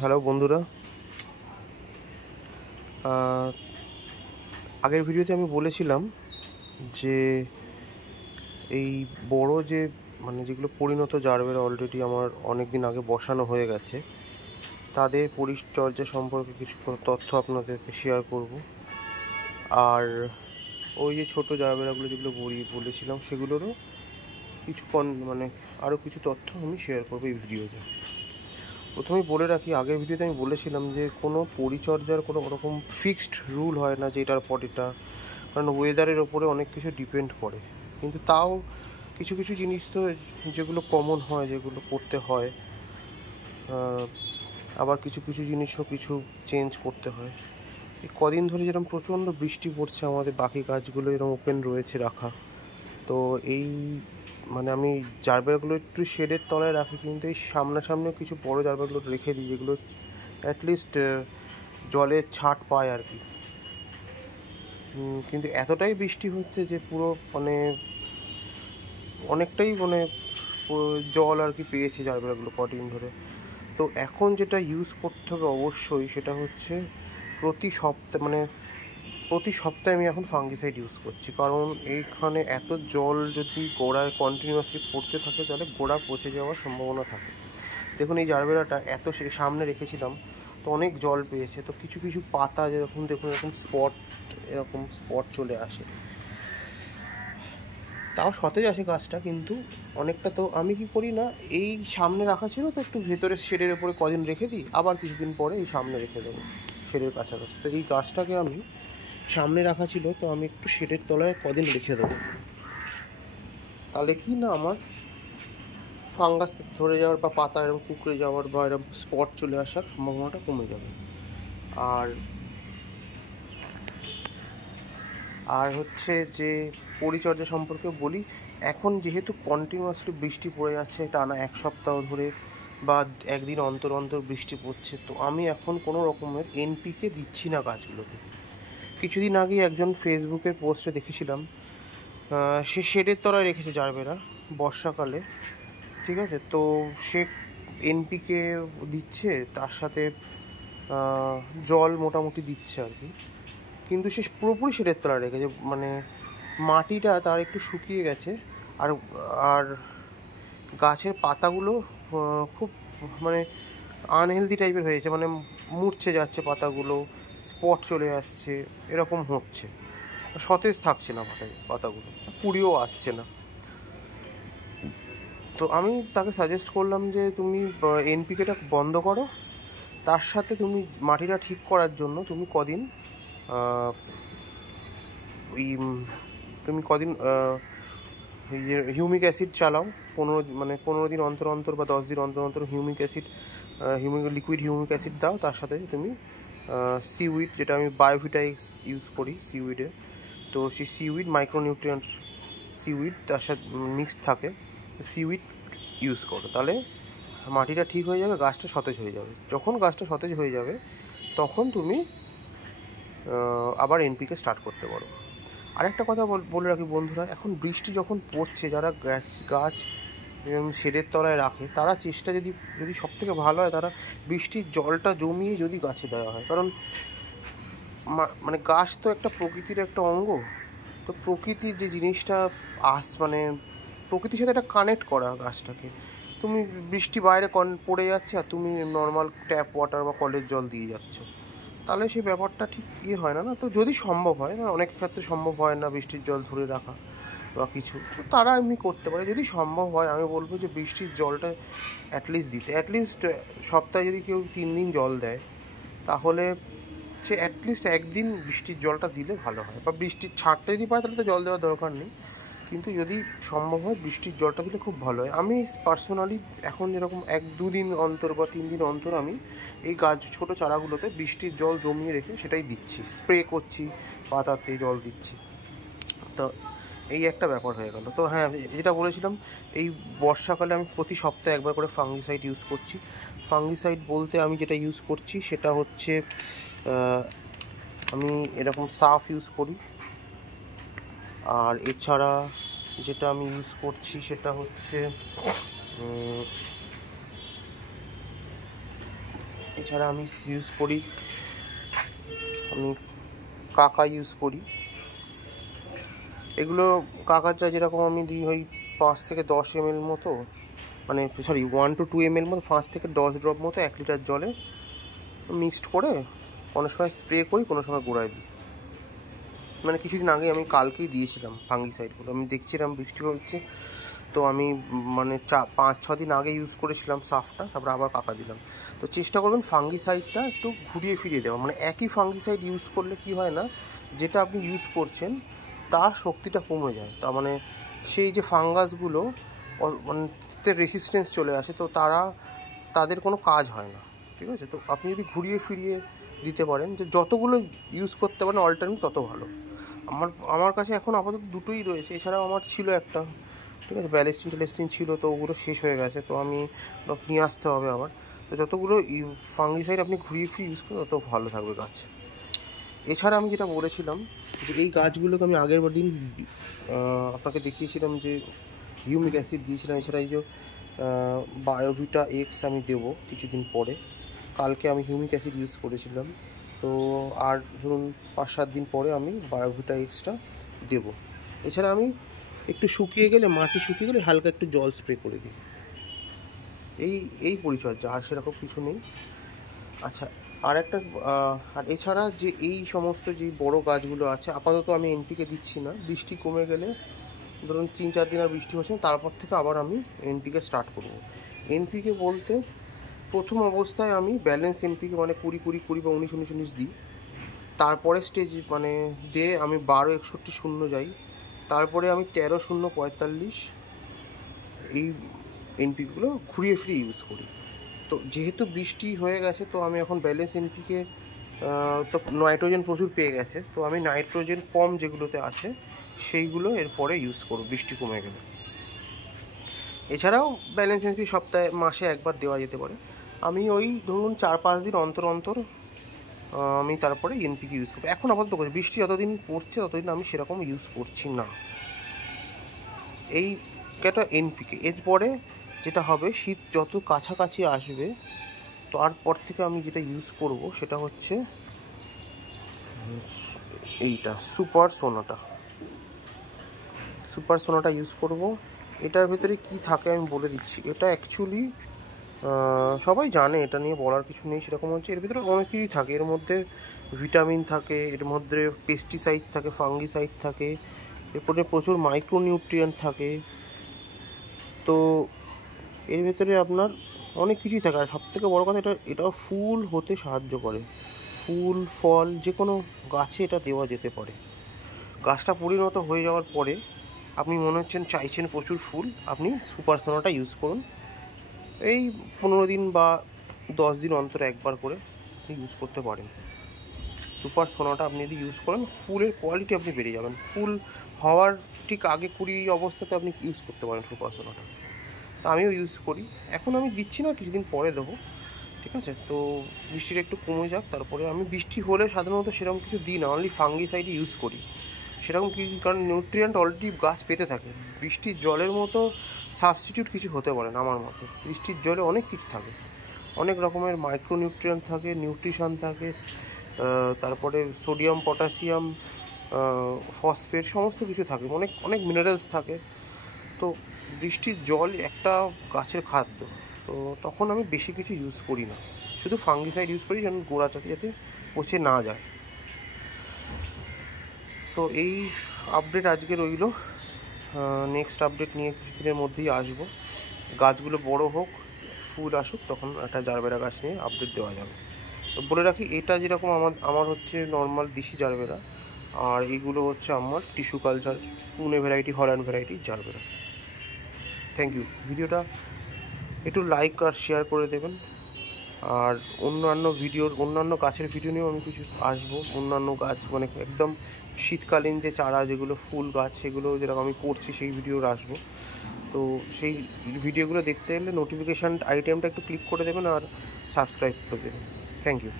Hello বন্ধুরা, আগের ভিডিওতে আমি বলেছিলাম যে এই বড় যে যেগুলো পরিণত জারবেরা অলরেডি আমার অনেক দিন আগে বসানো হয়ে গেছে, তাদের পরিচর্যা সম্পর্কে কিছু তথ্য আপনাদেরকে শেয়ার করব। আর ওই যে ছোটো জারবেরাগুলো যেগুলো বলেছিলাম সেগুলোরও কিছু আরও কিছু তথ্য আমি শেয়ার করবো এই ভিডিওতে। প্রথমেই বলে রাখি, আগের ভিডিওতে আমি বলেছিলাম যে কোনো পরিচর্যার কোনো ওরকম ফিক্সড রুল হয় না যে এটার পর এটা, কারণ ওয়েদারের ওপরে অনেক কিছু ডিপেন্ড করে। কিন্তু তাও কিছু কিছু জিনিস তো যেগুলো কমন হয়, যেগুলো করতে হয়, আবার কিছু কিছু জিনিসও কিছু চেঞ্জ করতে হয়। এই কদিন ধরে যেরকম প্রচণ্ড বৃষ্টি পড়ছে, আমাদের বাকি গাছগুলো এরকম ওপেন রয়েছে রাখা। তো এই আমি জারবেরাগুলো একটু শেডের তলায় রাখি, কিন্তু এই সামনাসামনিও কিছু বড় জারবেরাগুলো রেখে দিই, যেগুলো অ্যাটলিস্ট জলের ছাট পায় আর কি। কিন্তু এতটাই বৃষ্টি হচ্ছে যে পুরো অনেকটাই জল আর কি পেয়েছে জারবেরাগুলো কদিন ধরে। তো এখন যেটা ইউজ করতে হবে অবশ্যই, সেটা হচ্ছে প্রতি সপ্তাহে আমি এখন ফাঙ্গিসাইড ইউজ করছি। কারণ এইখানে এত জল যদি গোড়ায় কন্টিনিউয়াসলি পড়তে থাকে, তাহলে গোড়া পচে যাওয়ার সম্ভাবনা থাকে। দেখুন, এই জারবেরাটা সামনে রেখেছিলাম, তো অনেক জল পেয়েছে। তো কিছু কিছু পাতা যেরকম দেখুন এরকম স্পট চলে আসে। তাও সতেজ আছে গাছটা, কিন্তু অনেকটা। তো আমি কি করি না, এই সামনে রাখা ছিল তো একটু ভেতরে শেডের ওপরে কদিন রেখে দিই, আবার কিছুদিন পরে এই সামনে রেখে দেবো শেডের কাছাকাছি। তো এই গাছটাকে আমি সামনে রাখা ছিল, তো আমি একটু শেডের তলায় কদিন রেখে দেবো। তাহলে কি না, আমার ফাঙ্গাস ধরে যাওয়ার বা পাতা এরকম কুঁকড়ে যাওয়ার বা এরকম স্পট চলে আসার সম্ভাবনাটা কমে যাবে। আর হচ্ছে যে পরিচর্যা সম্পর্কে বলি, এখন যেহেতু কন্টিনিউয়াসলি বৃষ্টি পড়ে যাচ্ছে টানা এক সপ্তাহ ধরে, বা একদিন অন্তর অন্তর বৃষ্টি পড়ছে, তো আমি এখন কোনো রকমের এনপিকে দিচ্ছি না গাছগুলোতে। কিছুদিন আগে একজন ফেসবুকের পোস্টে দেখেছিলাম, সে শেডের তলায় রেখেছে জারবেরা বর্ষাকালে, ঠিক আছে। তো সে এনপিকে দিচ্ছে, তার সাথে জল মোটামুটি দিচ্ছে আর কি। কিন্তু সে পুরোপুরি শেডের তলায় রেখেছে, মাটিটা তার একটু শুকিয়ে গেছে। আর আর গাছের পাতাগুলো খুব আনহেলদি টাইপের হয়েছে, মুড়ছে যাচ্ছে পাতাগুলো, স্পট চলে আসছে, এরকম হচ্ছে। সতেজ থাকছে না পাতাগুলো, কুড়িও আসছে না। তো আমি তাকে সাজেস্ট করলাম যে তুমি এনপিকেটা বন্ধ করো, তার সাথে তুমি মাটিটা ঠিক করার জন্য তুমি কদিন হিউমিক অ্যাসিড চালাও। 15 দিন অন্তর অন্তর বা 10 দিন অন্তর অন্তর লিকুইড হিউমিক অ্যাসিড দাও। তার সাথে তুমি সিউইড, যেটা আমি বায়োভিটাইক্স ইউজ করি সিউইডে, তো সেই সিউইড মাইক্রোনিউট্রিয়েন্ট সিউইড তার সাথে মিক্সড থাকে, সিউইড ইউজ করো। তাহলে মাটিটা ঠিক হয়ে যাবে, গাছটা সতেজ হয়ে যাবে। যখন গাছটা সতেজ হয়ে যাবে, তখন তুমি আবার এনপিকে স্টার্ট করতে পারো। আরেকটা কথা বলে রাখি বন্ধুরা, এখন বৃষ্টি যখন পড়ছে, যারা গাছ শেডের তলায় রাখে, তারা চেষ্টা যদি সব থেকে ভালো হয়, তারা বৃষ্টির জলটা জমিয়ে যদি গাছে দেওয়া হয়। কারণ গাছ তো একটা প্রকৃতির একটা অঙ্গ। তো প্রকৃতির যে জিনিসটা প্রকৃতির সাথে একটা কানেক্ট করা গাছটাকে। তুমি বৃষ্টি বাইরে পড়ে যাচ্ছে, আর তুমি নর্মাল ট্যাপ ওয়াটার বা কলের জল দিয়ে যাচ্ছ, তাহলে সেই ব্যাপারটা ঠিক হয় না। তো যদি সম্ভব হয়, অনেক ক্ষেত্রে সম্ভব হয় না বৃষ্টির জল ধরে রাখা বা কিছু, তো তারা এমনি করতে পারে। যদি সম্ভব হয়, আমি বলবো যে বৃষ্টির জলটা অ্যাটলিস্ট সপ্তাহে যদি কেউ 3 দিন জল দেয়, তাহলে সে অ্যাটলিস্ট একদিন বৃষ্টির জলটা দিলে ভালো হয়। বা বৃষ্টির ছাড়টা যদি পায়, তাহলে তো জল দেওয়ার দরকার নেই, কিন্তু যদি সম্ভব হয় বৃষ্টির জলটা দিলে খুব ভালো হয়। আমি পার্সোনালি এখন যেরকম 1-2 দিন অন্তর বা 3 দিন অন্তর আমি এই ছোটো চারাগুলোতে বৃষ্টির জল জমিয়ে রেখে সেটাই দিচ্ছি, স্প্রে করছি, পাতাতে জল দিচ্ছি। তো এই একটা ব্যাপার হয়ে গেল। তো হ্যাঁ, যেটা বলেছিলাম, এই বর্ষাকালে আমি প্রতি সপ্তাহে একবার করে ফাঙ্গিসাইড ইউজ করছি। ফাঙ্গিসাইড বলতে আমি যেটা ইউজ করছি সেটা হচ্ছে, আমি এরকম সাফ ইউজ করি। আর এছাড়া যেটা আমি ইউজ করছি সেটা হচ্ছে এছাড়া আমি ইউজ করি, আমি কাকা ইউজ করি। এগুলো কাকারটা যেরকম আমি দিই ওই 5 থেকে 10 ml মতো, মানে সরি 1 to 2 ml মতো, 5 থেকে 10 ড্রপ মতো 1 লিটার জলে মিক্সড করে কোনো সময় স্প্রে করি, কোনো সময় গোড়ায় দিই। মানে কিছুদিন আগে আমি কালকেই দিয়েছিলাম ফাঙ্গিসাইডগুলো, আমি দেখছিলাম বৃষ্টি হচ্ছে, তো আমি মানে 5-6 দিন আগে ইউজ করেছিলাম সাফটা, তারপরে আবার কাকা দিলাম। তো চেষ্টা করবেন ফাঙ্গিসাইডটা একটু ঘুরিয়ে ফিরিয়ে দেওয়া, মানে একই ফাঙ্গিসাইড ইউজ করলে কি হয় না, যেটা আপনি ইউজ করছেন তার শক্তিটা কমে যায়, তার মানে সেই যে ফাঙ্গাসগুলো মানে রেসিস্টেন্স চলে আসে, তো তাদের কোনো কাজ হয় না, ঠিক আছে। তো আপনি যদি ঘুরিয়ে ফিরিয়ে দিতে পারেন, যে যতগুলো ইউজ করতে পারেন অল্টারনেট তত ভালো। আমার কাছে এখন আপাতত দুটোই রয়েছে, এছাড়াও আমার ছিল একটা, ঠিক আছে, ব্যালেস্টিন ছিল, তো ওগুলো শেষ হয়ে গেছে, তো আমি নিয়ে আসতে হবে আবার। তো যতগুলো ফাঙ্গিসাইড আপনি ঘুরিয়ে ফিরিয়ে ইউজ করেন তত ভালো থাকবে গাছ। এছাড়া আমি যেটা বলেছিলাম যে এই গাছগুলোকে আমি আগের দিন আপনাকে দেখিয়েছিলাম যে হিউমিক অ্যাসিড দিয়েছিলাম, এছাড়া এই যে বায়োভিটা এক্স আমি দেবো কিছুদিন পরে। কালকে আমি হিউমিক অ্যাসিড ইউজ করেছিলাম, তো আর ধরুন 5-7 দিন পরে আমি বায়োভিটা এক্সটা দেবো। এছাড়া আমি একটু শুকিয়ে গেলে, মাটি শুকিয়ে গেলে হালকা একটু জল স্প্রে করে দিই। এই পরিচর্যা, আর সেরকম কিছু নেই। আচ্ছা, আর এছাড়া যে এই সমস্ত যে বড় গাছগুলো আছে, আপাতত আমি এনপিকে দিচ্ছি না, বৃষ্টি কমে গেলে ধরুন 3-4 দিন আর বৃষ্টি হচ্ছে না, তারপর থেকে আবার আমি এনপিকে স্টার্ট করব। এনপিকে বলতে প্রথম অবস্থায় আমি ব্যালেন্স এনপিকে মানে 20-20-20 বা 19-19-19 দিই। তারপরে স্টেজ মানে দিয়ে আমি 12-61-0 যাই, তারপরে আমি 13-0-45 এই এনপিগুলো ঘুরিয়ে ফিরিয়ে ইউজ করি। তো যেহেতু বৃষ্টি হয়ে গেছে, তো আমি এখন ব্যালেন্স এনপিকে তো নাইট্রোজেন প্রচুর পেয়ে গেছে, তো আমি নাইট্রোজেন কম যেগুলোতে আছে সেইগুলো এরপরে ইউজ করব বৃষ্টি কমে গেলে। এছাড়াও ব্যালেন্স এনপি মাসে একবার দেওয়া যেতে পারে। আমি ওই ধরুন 4-5 দিন অন্তর অন্তর আমি তারপরে এনপিকে ইউজ করবো। এখন আপাতত বৃষ্টি যতদিন পড়ছে ততদিন আমি সেরকম ইউজ করছি না। এই একটা এনপিকে। এরপরে যেটা হবে, শীত যত কাছাকাছি আসবে তারপর থেকে আমি যেটা ইউজ করব সেটা হচ্ছে এইটা সুপার সোনাটা ইউজ করব। এটার ভেতরে কি থাকে আমি বলে দিচ্ছি। এটা অ্যাকচুয়ালি সবাই জানে, এটা নিয়ে বলার কিছু নেই সেরকম। হচ্ছে এর ভিতরে অনেক কিছুই থাকে, এর মধ্যে ভিটামিন থাকে, এর মধ্যে পেস্টিসাইড থাকে, ফাঙ্গিসাইড থাকে, এরপরে প্রচুর মাইক্রোনিউট্রিয়েন্ট থাকে। তো এর ভেতরে আপনার অনেক কিছুই থাকে, আর সবথেকে বড় কথা এটা ফুল হতে সাহায্য করে। ফুল ফল যে কোনো গাছে এটা দেওয়া যেতে পারে। গাছটা পরিণত হয়ে যাওয়ার পরে আপনি মনে হচ্ছেন চাইছেন প্রচুর ফুল, আপনি সুপার সোনাটা ইউজ করুন। এই 15 দিন বা 10 দিন অন্তর একবার করে আপনি ইউজ করতে পারেন। সুপার সোনাটা আপনি যদি ইউজ করেন, ফুলের কোয়ালিটি আপনি বেড়ে যাবেন। ফুল হওয়ার ঠিক আগে 20 অবস্থাতে আপনি ইউজ করতে পারেন সুপার সোনাটা। তা আমিও ইউজ করি, এখন আমি দিচ্ছি না, কিছুদিন পরে দেবো, ঠিক আছে। তো বৃষ্টিটা একটু কমে যাক, তারপরে আমি বৃষ্টি হলে সাধারণত সেরকম কিছু দিই না, অনলি ফাঙ্গিসাইড ইউজ করি সেরকম কিছু, কারণ নিউট্রিয়েন্ট অলরেডি গাছ পেতে থাকে। বৃষ্টির জলের মতো সাবস্টিটিউট কিছু হতে পারে না আমার মতে। বৃষ্টির জলে অনেক কিছু থাকে, অনেক রকমের মাইক্রোনিউট্রিয়েন্ট থাকে, নিউট্রিশন থাকে, তারপরে সোডিয়াম, পটাশিয়াম, ফসফেট, সমস্ত কিছু থাকে, অনেক অনেক মিনারেলস থাকে। তো বৃষ্টির জল একটা গাছের খাদ্য, তো তখন আমি বেশি কিছু ইউজ করি না, শুধু ফাঙ্গিসাইড ইউজ করি যেন গোড়াটাতে যাতে পচে না যায়। তো এই আপডেট আজকে রইল, নেক্সট আপডেট নিয়ে কিছুদিনের মধ্যেই আসবো। গাছগুলো বড় হোক, ফুল আসুক, তখন একটা জারবেরা গাছ নিয়ে আপডেট দেওয়া যাবে। তো বলে রাখি, এটা যেরকম আমার হচ্ছে নর্মাল দেশি জারবেরা, আর এইগুলো হচ্ছে আমার tissue culture Pune variety, Holland variety gerbera. Thank you. ভিডিওটা একটু লাইক আর শেয়ার করে দেবেন। আর অন্যান্য গাছের ভিডিও নিয়েও আমি কিছু আসবো। অন্যান্য গাছ মানে একদম শীতকালীন যে চারা, যেগুলো ফুল গাছ, সেগুলো যেরকম আমি করছি সেই ভিডিও আসবো। তো সেই ভিডিওগুলো দেখতে গেলে নোটিফিকেশান আইটেমটা একটু ক্লিক করে দেবেন আর সাবস্ক্রাইব করে দেবেন। Thank you.